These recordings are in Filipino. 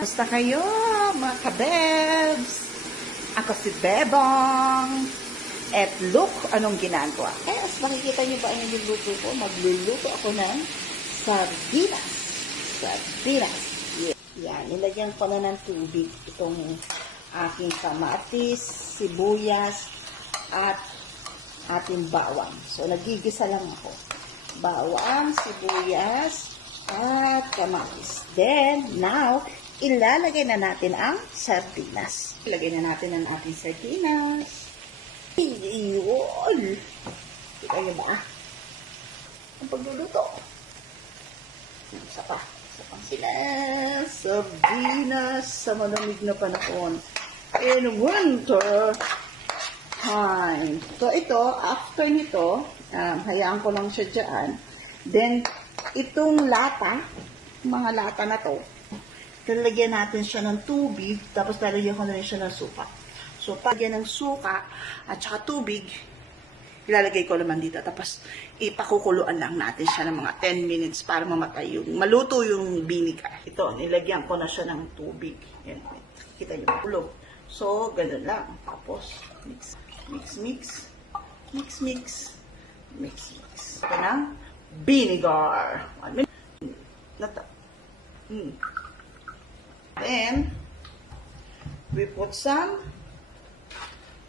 Basta kayo, mga kabebs. Ako si Bebong. At look, anong ginagawa. Kaya makikita niyo ba ang niluluto ko? Magluluto ako ng sardinas. Sardinas. Yeah. Yan, nilagyan ko na ng tubig itong aking kamatis, sibuyas, at ating bawang. So, nagigisa lang ako. Bawang, sibuyas, at kamatis. Then, now, ilalagay na natin ang sardinas. Ilagay na natin ang ating sardinas. Iyon! Kita niyo ba? Ang pagluluto. Isa pa. Isa pang sila. Sardinas sa malamig na panahon. In winter time. So, ito, after nito, hayaan ko lang siya dyan. Then, itong lata, mga lata na to, lalagyan natin siya ng tubig, tapos lalagyan ko na rin siya ng suka. So, pagyan ng suka at saka tubig, ilalagay ko naman dito. Tapos, ipakukuluan lang natin siya ng mga 10 minutes para mamatay maluto yung vinegar. Ito, nilagyan ko na siya ng tubig. Yan, kita nyo, kulog. So, ganun lang. Tapos, mix, mix, mix, mix, mix, mix, mix. Ito na, vinegar. 1 minute. Then, we put some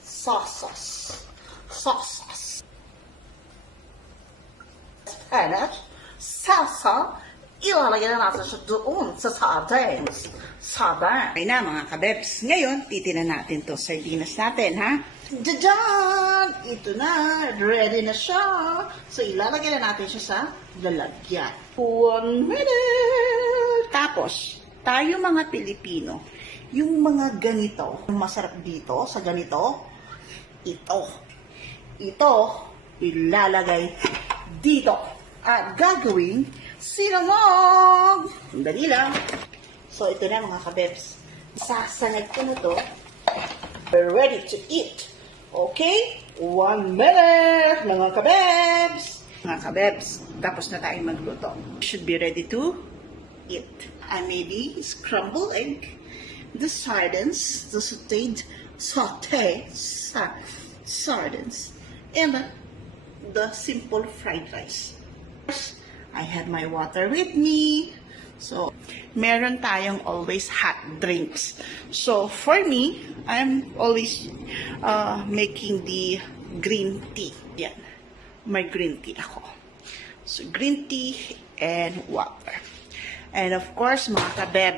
sauces. Sauces. Spanish. Salsa. Ilalagay na natin siya doon sa sardines. Sardines. Ay na mga kabebs. Ngayon, titinan natin to sardinas natin, ha? Diyan! Ito na. Ready na siya. So, ilalagay na natin siya sa lalagyan. 1 minute. Tapos, tayo mga Pilipino, yung mga ganito, masarap dito, sa ganito, ito, ilalagay dito. At gagawing sinangag. Dali lang. So, ito na mga kabebs. Sasangag ko na to. We're ready to eat. Okay? 1 minute, mga kabebs. Mga kabebs, tapos na tayong magluto. Should be ready to eat. I maybe scrambled egg, the sardines, the sardines, and the simple fried rice. I had my water with me. So, meron tayong always hot drinks. So, for me, I'm always making the green tea. Yan. May green tea ako. So, green tea and water. And of course, mga kabeb,